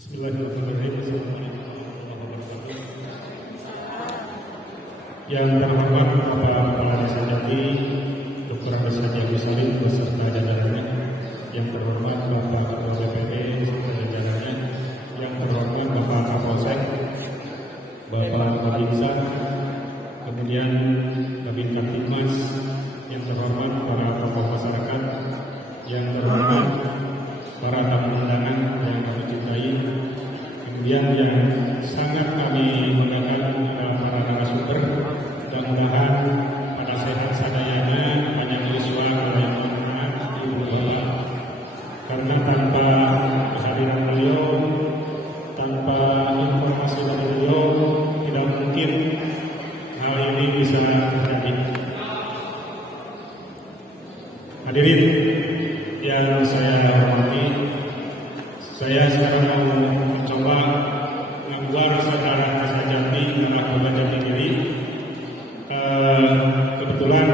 Bismillahirrahmanirrahim. Assalamualaikum warahmatullahi wabarakatuh. Yang terhormat Bapak Kepala Desa Jati, Dr. Andes Haji Agus Salim beserta jajarannya. Yang terhormat Bapak Ketua DPD beserta jajarannya. Yang terhormat Bapak Kapolsek, Bapak Babinsa, kemudian Kabin Kamtibmas, yang terhormat para tokoh masyarakat, yang terhormat para tamu undangan yang kami cintai, kemudian yang sangat kami banggakan adalah para narasumber. Mudah-mudahan pada sehat sadayana, panjang yuswa, yang bermanfaat di Bapak. Karena tanpa kehadiran beliau, tanpa informasi dari beliau, tidak mungkin hal ini bisa terjadi. Hadirin yang saya hormati, saya sekarang mau mencoba membuat saudara Desa Jati anak buah Jati Diri. Kebetulan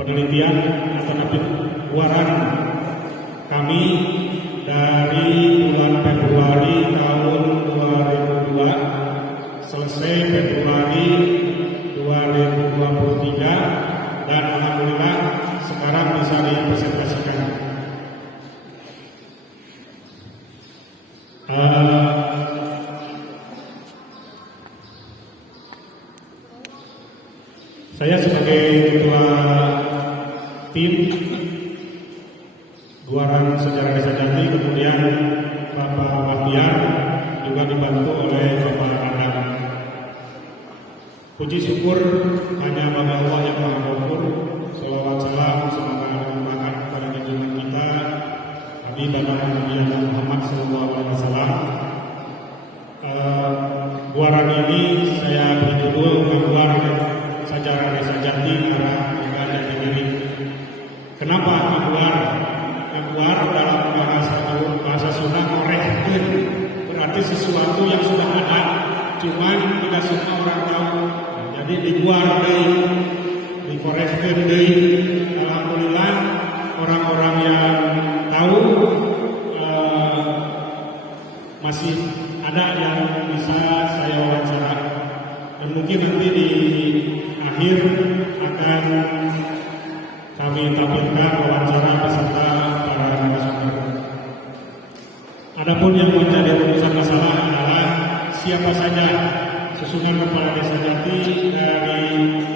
penelitian atau penelitian kami dari bulan Februari tahun 2002 selesai Februari 2023 dan alhamdulillah sekarang bisa dipresentasikan. Saya sebagai ketua tim Guaran Sejarah Desa Jati, kemudian Bapak Bahtiar juga dibantu oleh Bapak Anang. Puji syukur hanya bagi Allah yang Maha Ghafur. Salawat salam semoga dilimpahkan kepada junjungan kita Habibana Nabi Muhammad sallallahu alaihi wasallam. Guaran ini saya beri judul Membuat Sejarah Desa Jati Arah Jati Diri. Kenapa membuat? Membuat dalam bahasa Sunda korehkeun, berarti sesuatu yang sudah ada, cuman tidak semua orang tahu. Jadi dibuat deui, dikorehkeun deui. Alhamdulillah orang-orang yang tahu masih ada yang bisa saya wawancara, dan mungkin nanti di akhir akan kami tampilkan wawancara beserta para narasumber. Adapun yang menjadi urusan masalah adalah siapa saja susunan kepala desa Jati dari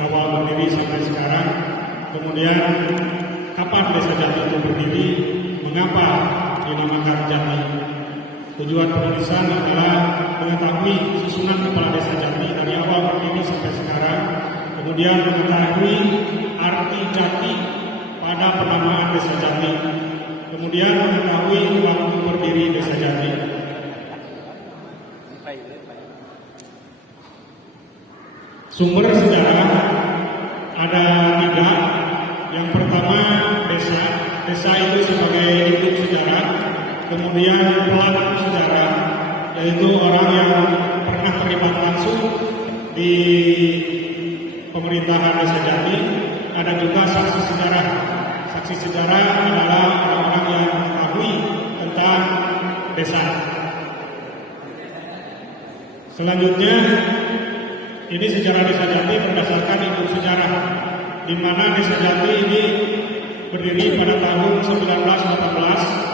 awal berdiri sampai sekarang, kemudian kapan desa Jati itu berdiri, mengapa dinamakan Jati. Tujuan penulisan adalah mengetahui susunan kepala desa Jati dari awal berdiri sampai sekarang, kemudian mengetahui arti Jati pada penamaan desa Jati, kemudian mengetahui waktu berdiri desa Jati. Sumber sejarah ada 3. Yang pertama desa. Desa itu sebagai induk sejarah. Kemudian pelaku sejarah, yaitu orang yang pernah terlibat langsung di pemerintahan desa Jati. Ada juga saksi sejarah. Saksi sejarah adalah orang-orang yang mengetahui tentang desa. Selanjutnya, ini sejarah desa Jati berdasarkan induk sejarah, di mana desa Jati ini berdiri pada tahun 1918.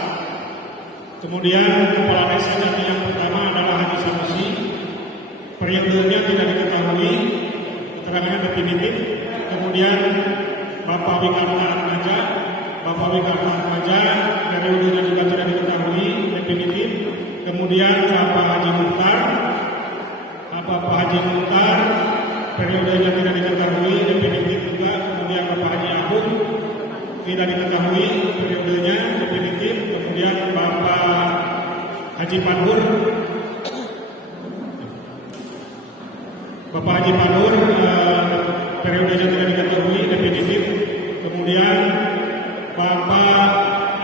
Kemudian kepala desa Jati yang pertama adalah Haji Sanusi. Periodenya tidak diketahui, keterangannya definitif. Kemudian Bapak Wikarta Atmaja, periodenya juga tidak diketahui definitif. Kemudian Bapak Haji Muhtar, periodenya tidak diketahui definitif juga. Kemudian Bapak Haji Agung tidak diketahui periodenya definitif. Kemudian Bapak Haji Panur, periodenya tidak diketahui definitif. Kemudian Bapak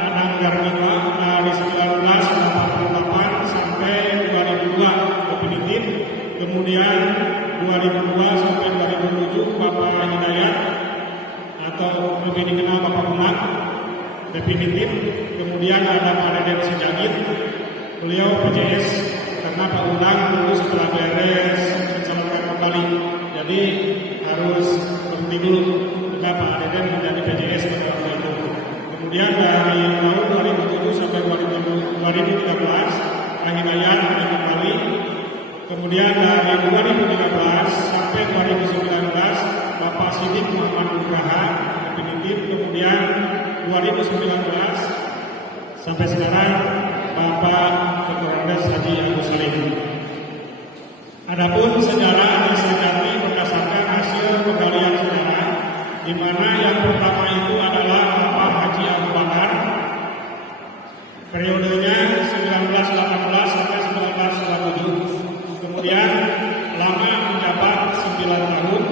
Anang Garniwa dari 1988 sampai 2002 definitif. Kemudian 2002 sampai 2007 Bapak Hidayat atau lebih dikenal Bapak Munak definitif. Kemudian ada Pak Raden Sejak beliau PJS karena Pak Undang dulu setelah beres mencalonkan kembali, jadi harus berhenti dulu. Maka Pak Deden menjadi PJS pada waktu itu. Kemudian dari tahun 2007 sampai 2013 Pak Hidayat kembali. Kemudian dari 2013 sampai 2019 Bapak Sidik Muhammad Nugraha definitif. Kemudian 2019 sampai sekarang Bapak Dr. Andes Haji Agus Salim. Adapun sejarah Anies Sejati berdasarkan hasil penggalian sejarah, di mana yang pertama itu adalah Bapak Haji Abu Bakar, periodenya 1918 sampai 1927. Kemudian lama menjabat 9 tahun,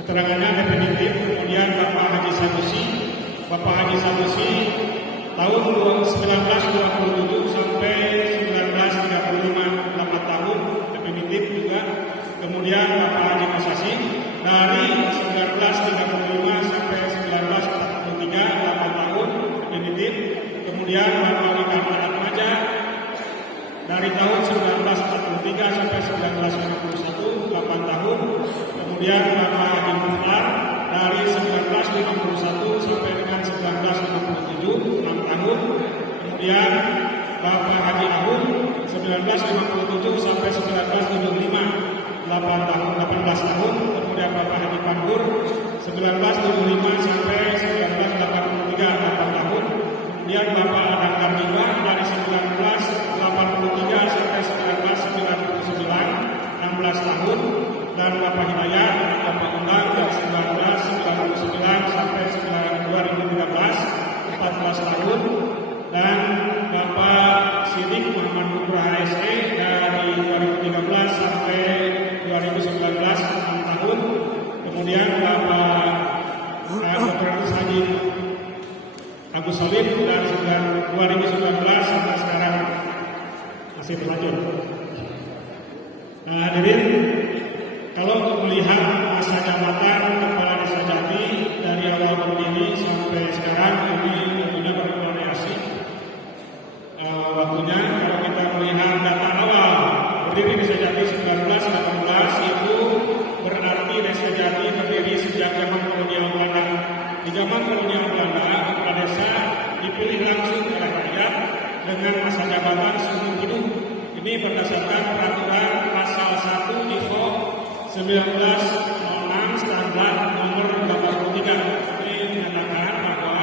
keterangannya definitif. Kemudian Bapak Haji Sanusi, tahun 1927 sampai 1935, 8 tahun definitif juga. Kemudian Bapak Haji Masasi dari 1935 sampai 1943, 8 tahun definitif. Kemudian Bapak Wikarta Atmaja dari tahun 1943 sampai 1951, 8 tahun. Kemudian Bapak Haji Mukhtar dari 1951 sampai dengan 1957, 6 tahun. Kemudian Bapak Haji Ahun 1957 sampai 1975, 18 tahun. Kemudian Bapak Haji Pangur 1975 sampai 1983, 8 tahun. Kemudian Bapak Adang Karniwa dari 1983 sampai 1999, 16 tahun. Dan Bapak Hidayat, Bapak Undang dari 1999 sampai 2013, 14 tahun. Dan Bapak Sidik Muhammad Nugraha SE dari 2013 sampai 2019, 6 tahun. Kemudian Bapak Dr. Haji Agus Salim dari 2019 sampai sekarang masih berlanjut. Hadirin, kalau untuk melihat masa jabatan Kepala Desa Jati dari awal berdiri sampai sekarang, ini tentunya bervariasi waktunya. Kalau kita melihat data awal berdiri Desa Jati 1918, itu berarti Desa Jati berdiri sejak zaman kolonial Belanda. Di zaman kolonial Belanda, kepala desa dipilih langsung oleh rakyat dengan masa jabatan seumur hidup. Ini berdasarkan peraturan pasal 1 IFO 1906 standar nomor 83. Ini menyatakan bahwa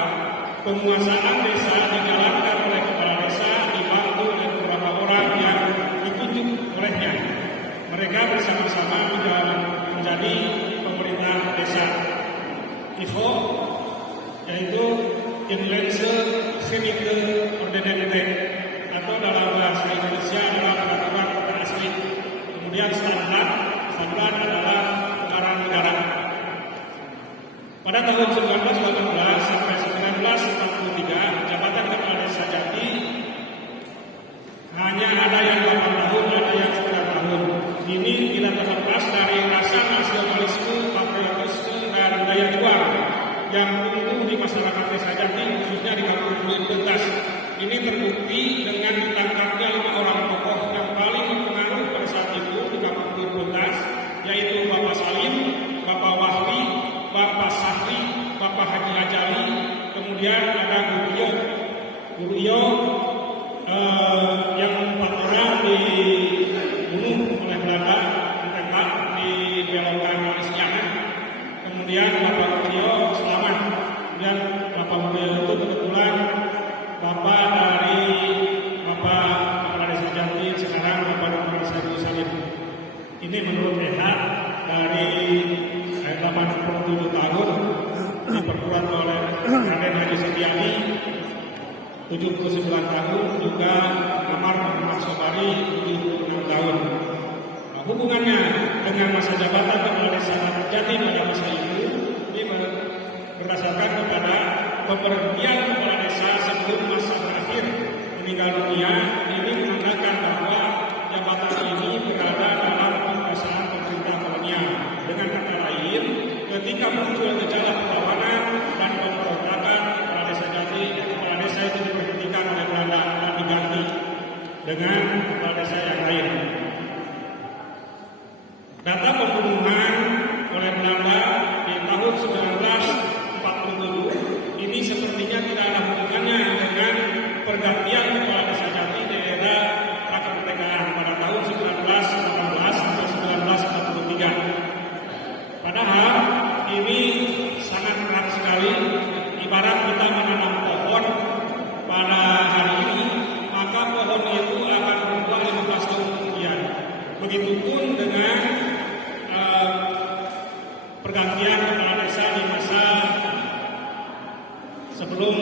penguasaan desa dijalankan oleh kepala desa dibantu oleh beberapa orang yang ditunjuk olehnya. Mereka bersama-sama menjadi pemerintah desa. IFO yaitu Inlandse Gemeente Ordenanten, atau dalam bahasa Indonesia adalah peraturan kota asli. Kemudian standar adalah peraturan negara. Pada tahun 1918 sampai 1943, jabatan Kepala Desa Jati hanya ada yang 8 tahun, ada yang 9 tahun. Ini tidak terlepas dari rasa nasionalisme, patriotisme, dan daya juang yang tumbuh di masyarakat Desa Jati, khususnya di Kampung Bentas. Ini terbukti dengan ditangkapnya 5 orang tokoh yang paling berpengaruh pada saat itu di Kampung Bentas, yaitu Bapak Salim, Bapak Wahwi, Bapak Sahri, Bapak Haji Ajali. Kemudian ada Guru Iyo yang 4 orang dibunuh oleh Belanda, ditembak di belokan Malaysia. Kemudian Bapak Guru Iyo selamat. Dan Bapak Guru Iyo itu kebetulan Bapak dari Bapak Kepala Desa Jati sekarang, Bapak Dr. Agus Salim. Ini menurut EHA dari 87 tahun diperkuat oleh Raden Haji Setiadi 79 tahun, juga Amar Muhammad Sobari 76 tahun. Nah, hubungannya dengan masa jabatan Kepala Desa Jati pada masa itu ini berdasarkan kepada pemberhentian Kepala Desa sebelum masa berakhir meninggal dunia. Ini menandakan bahwa jabatan ini berada dalam penguasaan pemerintah kolonial. Dengan kata lain, ketika muncul gejala perlawanan dan pemberontakan, Kepala Desa Jati, Kepala Desa itu diberhentikan oleh Belanda dan diganti. dengan kepala desa yang lain. Data pembunuhan oleh Belanda di tahun 1947 ini sepertinya tidak ada hubungannya dengan pergantian kepala desa Jati di era prakemerdekaan pada tahun 1918 sampai 1943. Padahal ini sangat erat sekali, ibarat kita menanam pohon pada hari ini, maka pohon itu akan berbuah 15 tahun kemudian. Begitupun dengan pergantian kepala desa di masa sebelum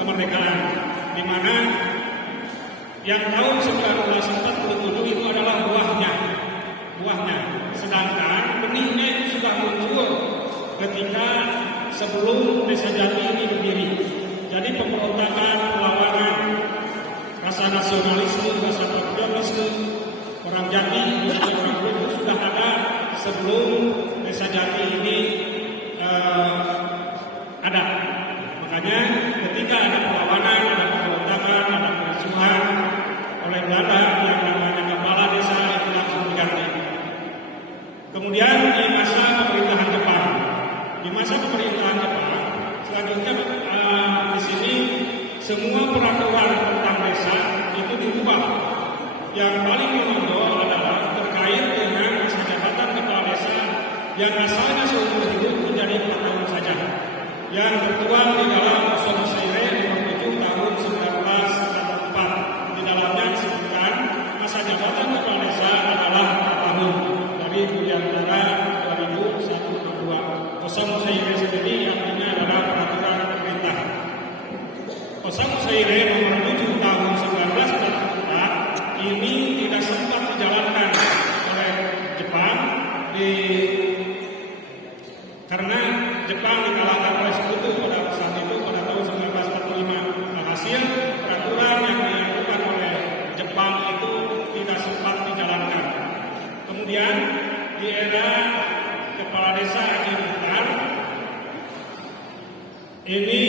kemerdekaan, di mana yang tahun 1947 itu adalah buahnya, sedangkan benihnya itu sudah muncul ketika sebelum desa Jati ini berdiri. Jadi pemberontakan, perlawanan, rasa nasionalisme, rasa patriotisme orang Jati, orang itu sudah ada sebelum desa Jati ini ada. Makanya ketika ada perlawanan, ada pemberontakan, ada kerusuhan oleh Belanda, yang namanya kepala desa itu langsung diganti. Kemudian di masa pemerintahan Jepang, selanjutnya di sini semua peraturan tentang desa itu diubah. Yang paling menonjol adalah terkait dengan masa jabatan kepala desa yang asalnya seumur hidup menjadi 4 tahun saja, yang tertuang di dalam Usul Seire nomor 7 tahun 1944. Di dalamnya disebutkan masa jabatan kepala desa adalah 4 tahun dari Budiantara 2001-2002. Usul Seire sendiri artinya adalah peraturan pemerintah. Usul Seire nomor 7 tahun 1944 ini tidak sempat dijalankan oleh Jepang karena Jepang dikalahkan oleh Sekutu pada saat itu pada tahun 1945. Hasil peraturan yang dilakukan oleh Jepang itu tidak sempat dijalankan. Kemudian di era kepala desa Haji Muhtar ini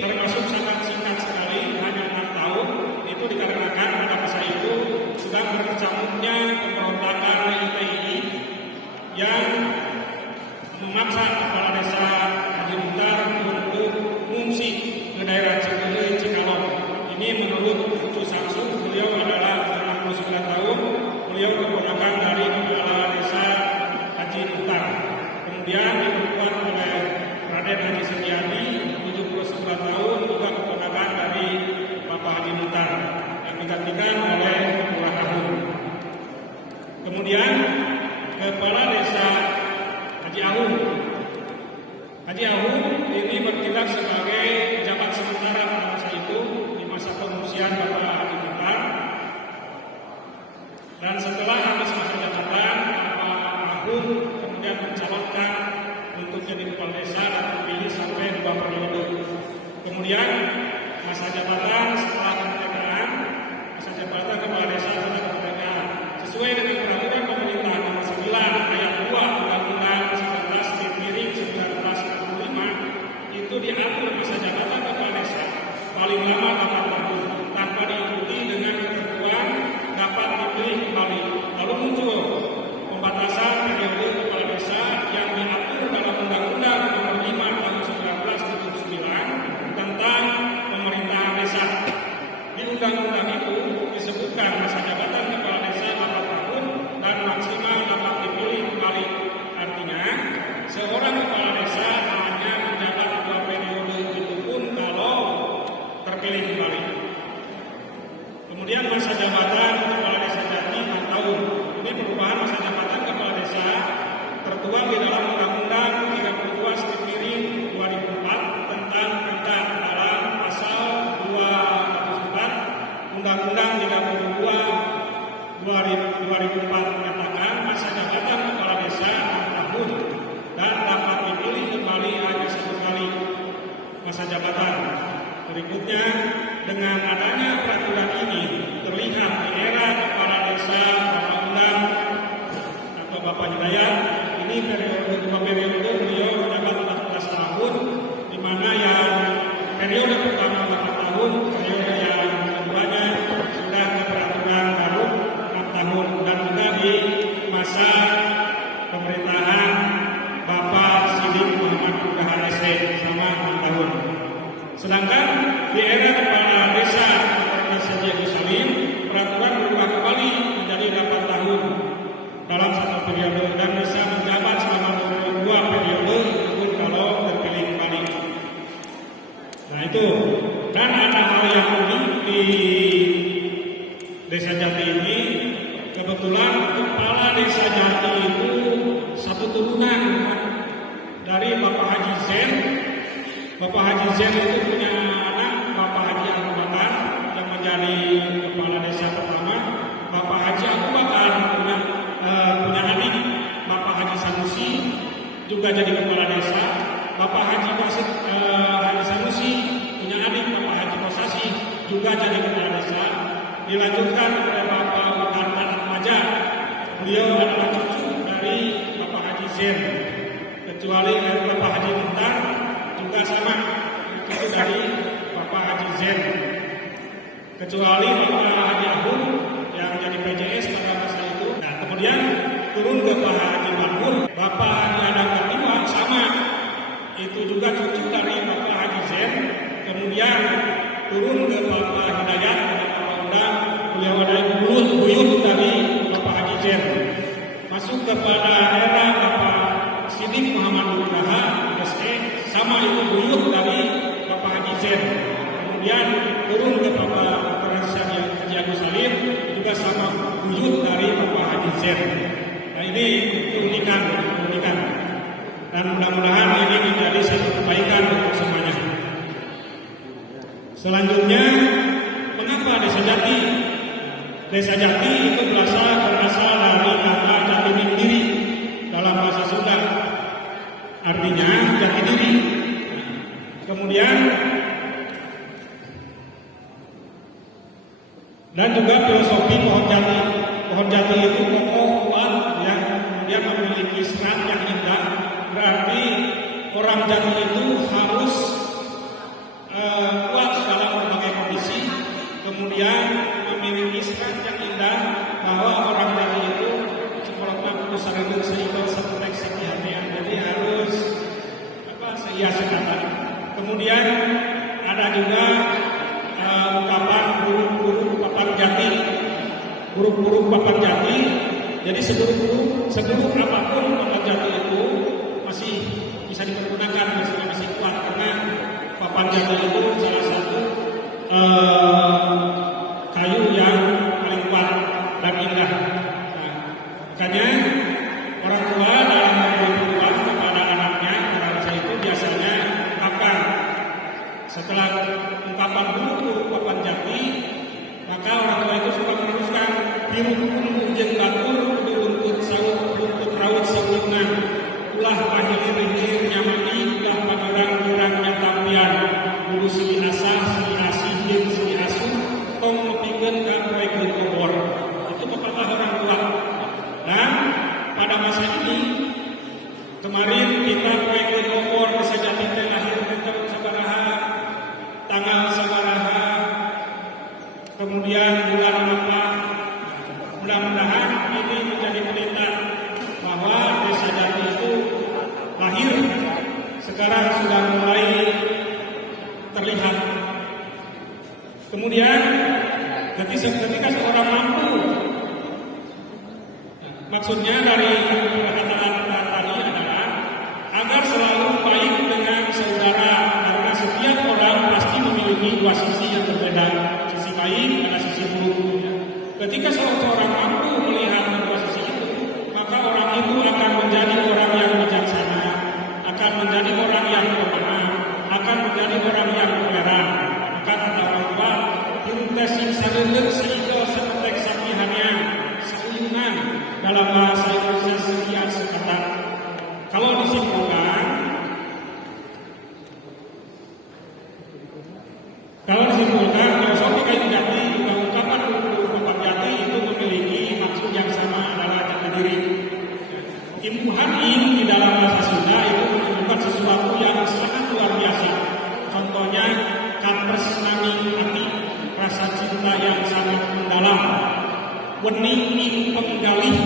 termasuk sangat singkat sekali, hanya 6 tahun. Itu dikarenakan pada masa itu sedang berkecamuknya pemberontakan ITI yang memaksa kepala desa Haji Muhtar untuk mengungsi ke daerah Cikulei, Cikalong. Ini menurut Cucu Samsu, beliau adalah 69 tahun, beliau keponakan dari kepala desa Haji Muhtar. Kemudian diperkuat oleh Raden Haji Setiadi, 79 tahun, juga keponakan dari Bapak Haji Muhtar, yang digantikan oleh Lurah Ahun. Kemudian kepala desa Haji Ahun. Haji Ahun ini bertindak sebagai pejabat sementara pada masa itu di masa pengungsian Bapak Haji Muhtar. Dan setelah habis masa jabatan, Bapak Ahun kemudian mencalonkan untuk jadi kepala desa dan terpilih sampai 2 periode. Kemudian masa jabatan setelah kemerdekaan, masa jabatan kepala desa setelah kemerdekaan sesuai dengan peraturan pemerintah nomor 9 ayat 2 Undang-Undang 19/1945 itu diatur masa jabatan kepala desa paling lama 8 tahun tanpa diikuti dengan ketentuan dapat dipilih kembali. Lalu muncul pembatasan periode kepala desa yang diatur dalam Undang-Undang nomor 5 tahun 1979 tentang pemerintahan desa. Di undang-undang itu disebutkan masa jabatan kepala desa 8 tahun dan maksimal dapat dipilih kembali. Artinya seorang kepala desa hanya menjabat 2 periode, itu pun kalau terpilih kembali. Kemudian masa jabatan kepala desa Jati 6 tahun. Ini perubahan masa jabatan kepala desa tertuang di dalam Undang-Undang 32/2004 tentang Pemda dalam pasal 204 Undang-Undang 32/2004 menyatakan masa jabatan kepala desa 6 tahun dan dapat dipilih kembali hanya 1 kali masa jabatan. Berikutnya, dengan adanya peraturan ini terlihat di era kepala desa Bapak Undang atau Bapak Hidayat ini periode 2 periode beliau menjabat 14 tahun, di mana yang periode pertama 4 tahun, periode yang keduanya di era kepala desa Dr. Rasadi Agus Salim, peraturan berubah kembali menjadi 8 tahun dalam satu periode dan bisa menjabat selama 2 periode pun kalau terpilih kembali. Nah itu, dan ada hal yang unik di Desa Jati ini, kebetulan kepala Desa Jati itu satu turunan dari Bapak Haji Zen. Bapak Haji Zen itu punya anak Bapak Haji Abu Bakar yang menjadi kepala desa pertama. Bapak Haji Abu Bakar punya adik Bapak Haji Sanusi juga jadi kepala desa. Bapak Haji Sanusi punya adik Bapak Haji Kosasi juga jadi kepala desa. Dilanjutkan oleh Bapak Bukarta Atmaja, beliau adalah cucu dari Bapak Haji Zen. Kecuali Bapak Haji Muntar juga sama, cucu dari Bapak Haji Zen. Kecuali Bapak Haji Agung yang jadi PJS pada masa itu. Nah kemudian turun ke Pak Haji Bakul, Bapak Haji Adang Katiwa sama, itu juga cucu dari Bapak Haji Zen. Kemudian turun ke Bapak Hidayat, beliau ada buyut dari Bapak Haji Zen. Masuk kepada era Bapak Sidik Muhammad Nugraha SE, sama itu buyut dari Bapak Haji Zen. Kemudian turun ke Bapak Rasadi Agus Salim, juga sama buyut dari Bapak Haji Zen. Nah ini keunikan. Dan mudah-mudahan ini menjadi satu kebaikan untuk semuanya. Selanjutnya, mengapa Desa Jati? Desa Jati itu berasal dari kata jati diri dalam bahasa Sunda, artinya jati diri. Kemudian dan juga filosofi pohon jati. Pohon jati itu kokoh kuat, ya, dia memiliki serat yang indah. Berarti orang jati itu harus kuat dalam berbagai kondisi. Kemudian memiliki serat yang indah, bahwa orang jati itu seperti putusar itu seimbang seperti sekiannya. Jadi harus sehias sekata. Kemudian ada juga ungkapan buruk-buruk papan jati. Buruk-buruk papan jati. Jadi seburuk apapun papan jati itu masih bisa dipergunakan, masih kuat, karena papan jati itu salah satu kayu yang paling kuat dan indah. Nah, makanya orang tua dalam berpetuah kepada anaknya, orang itu biasanya kapan setelah ungkapan buruk papan jati, maka orang tua itu suka meneruskan biru kunjung batur runtut saut runtut raut sabunan ulah pahili nyamani ulah pagerang tampian bulu sili asah sili asih jeung sili asuh tong nepikeun ka proyek obor. Itu pepatah orang tua. Dan pada masa ini kemarin kita proyek obor Desa Jati teh lahir ke tahun sabaraha, tanggal sabaraha, kemudian bulan apa. Mudah-mudahan ini menjadi penanda bahwa Desa Jati itu lahir, sekarang sudah mulai terlihat. Kemudian ketika seorang mampu, maksudnya dari perkataan tadi adalah agar selalu baik dengan saudara, karena setiap orang pasti memiliki dua sisi yang berbeda, sisi baik dan sisi buruk. Ketika seorang mampu melihat dua sisi itu, maka orang itu akan menjadi orang yang bijaksana, akan menjadi orang yang pemaaf, akan menjadi orang yang toleran. Maka kata orang tua, hirup tesing sageuleuh sehingga sapetek sapihannya sauyunan, dalam bahasa Indonesia sekian sekata. Kalau disimpulkan, filosofi kayu jati, ungkapan papan jati itu memiliki maksud yang sama, adalah jati diri. Imbuhan ing di dalam bahasa Sunda itu menunjukkan sesuatu yang sangat luar biasa. Contohnya katresnani hati, rasa cinta yang sangat mendalam. Weni ing penggalih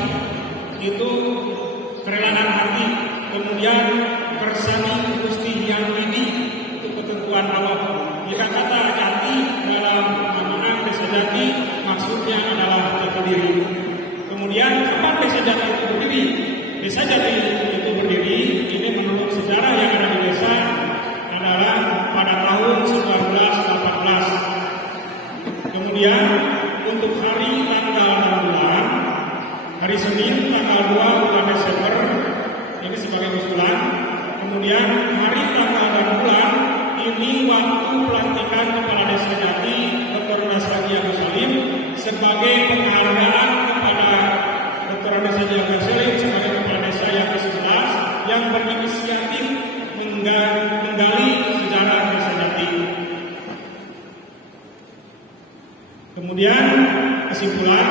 itu kerelaan hati. Kemudian kersani Gusti yang ini itu ketentuan Allah. Jika kata jati dalam amanah Desa Jati maksudnya adalah jati diri. Kemudian kapan Desa Jati itu berdiri? Desa Jati itu berdiri ini menurut sejarah yang ada di desa adalah pada tahun 1918. Kemudian untuk hari, tanggal, dan bulan, hari Senin tanggal 2 bulan Desember ini sebagai usulan. Kemudian hari, tanggal, dan bulan ini waktu pelantikan Kepala Desa Jati Dr. Nasrani Agus Salim sebagai penghargaan kepada Dr. Nasrani Agus Salim sebagai Kepala Desa yang ke-11 yang berinisiatif menggali sejarah Desa Jati. Kemudian kesimpulan,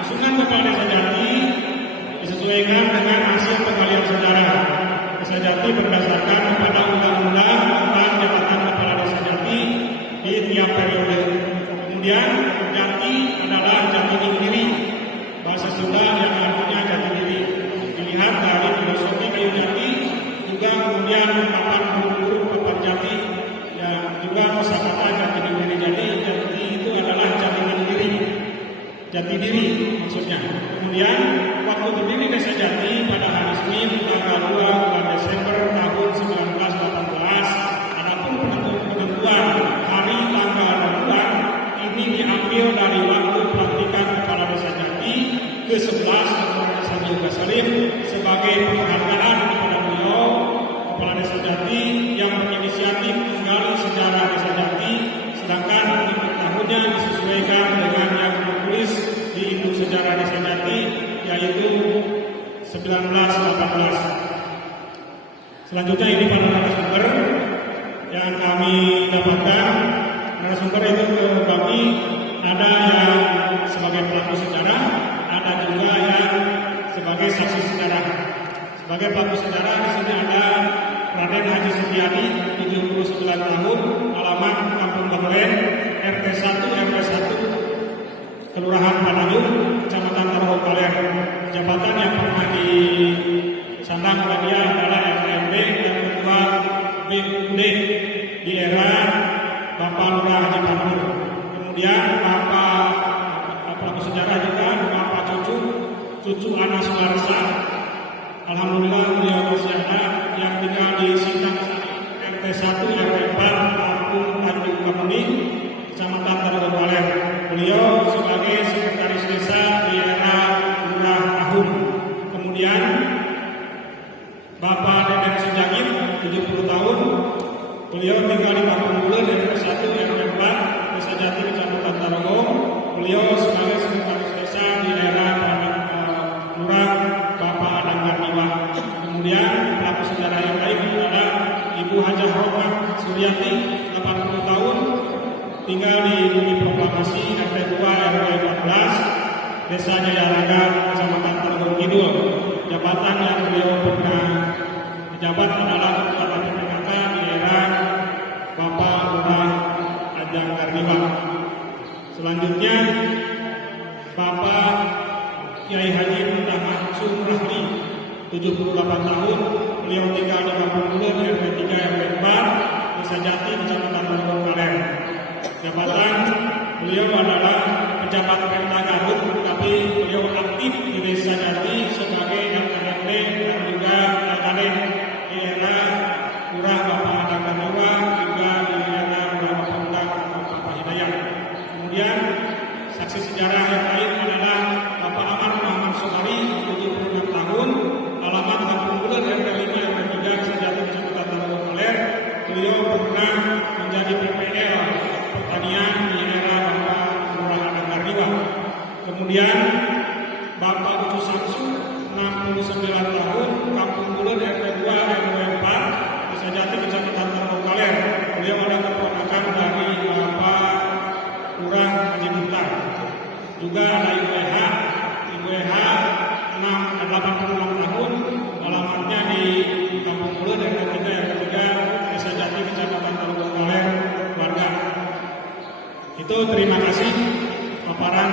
susunan Kepala Desa Jati disesuaikan dengan hasil penggalian sejarah Desa Jati berdasarkan kepada undang-undang tentang jabatan Kepala Desa Jati di tiap periode. Kemudian Jati adalah jati diri, bahasa Sunda yang artinya jati diri. Dilihat dari filosofi kayu jati, juga kemudian ungkapan huruf-huruf papan jati, ya juga kosakata jati diri. Jadi jati itu adalah jati diri maksudnya. Kemudian waktu berdiri Desa Jati pada hari Senin tanggal 2 bulan Desember tahun 1918. Adapun penentuan hari, tanggal, dan bulan ini diambil dari waktu pelantikan Kepala Desa Jati ke-11 Dr. Nasrani Agus Salim sebagai penghargaan kepada beliau Kepala Desa Jati yang berinisiatif menggali sejarah Desa Jati, sedangkan untuk tahunnya disesuaikan dengan yang tertulis di Induk Sejarah Desa Jati yaitu 1918. Selanjutnya ini pada narasumber yang kami dapatkan. Narasumber itu terbagi, ada yang sebagai pelaku sejarah, ada juga yang sebagai saksi sejarah. Sebagai pelaku sejarah di sini ada Raden Haji Setiadi, 79 tahun, alamat Kampung Baglen, RT 1 RW 1, Kelurahan Pananyung, Kecamatan Taruh Kaler. Jabatan yang pernah disandang oleh dia adalah RMB dan Ketua BUD di era Bapak Lurah Haji Panur. Kemudian Bapak pelaku sejarah juga Bapak Cucu Ana Sumarsa. Alhamdulillah beliau masih ada yang tinggal di Sindang RT 1 RW 4 Kampung Tanjung Kamuni, Kecamatan Taruh Kaler. Beliau sebagai sekretaris desa di era Lurah Ahun. Kemudian Bapak Deden Sejangit, 70 tahun. Beliau tinggal di Kampung Bulan RT 1 RW 4 Desa Jati Kecamatan Taruh. Beliau sebagai sekretaris desa di era Lurah Bapak Adang Garniwa. Kemudian pelaku sejarah yang lain adalah Ibu Hajah Rohmat Suryati, 80 tahun, tinggal di Bumi Proklamasi RT 2 RW 14 Desa Jayaraga Kecamatan Taruh Kidul. Jabatan yang beliau pernah menjabat adalah Ketua PPKK di era Bapak Lurah Adang Garniwa. Selanjutnya Bapak Kiai Haji Muhammad Sumrahmi, 78 tahun, beliau tinggal di Kampung Bulan RW 3 RW 4 Desa Jati Kecamatan Taruh Kaler. Jabatan beliau adalah pejabat Pemda Garut, tapi beliau aktif di Desa Jati sebagai LKDP dan juga LKD di era Lurah Bapak Adang Garniwa, juga di era Lurah Bapak Bapak Hidayat. Kemudian saksi sejarah yang lain adalah Bapak Amar Muhammad Sohari, 76 tahun, alamat Kampung Bulan RT 5 RW 3 Desa Jati Kecamatan Taruh Kaler. Beliau pernah menjadi PPL pertanian di era Bapak Lurah Adang Garniwa. Kemudian Bapak Ucu Samsu, 69 tahun, Kampung Bulan RT 2 RW 4 Desa Jati Kecamatan Taruh Kaler. Beliau adalah keponakan dari Bapak Lurah Haji Muhtar. Juga ada Ibu EH 86 tahun, alamatnya di Kampung Bulan RT 3 RW 3 Desa Jati Kecamatan Taruh Kaler, Warga. Itu terima kasih paparan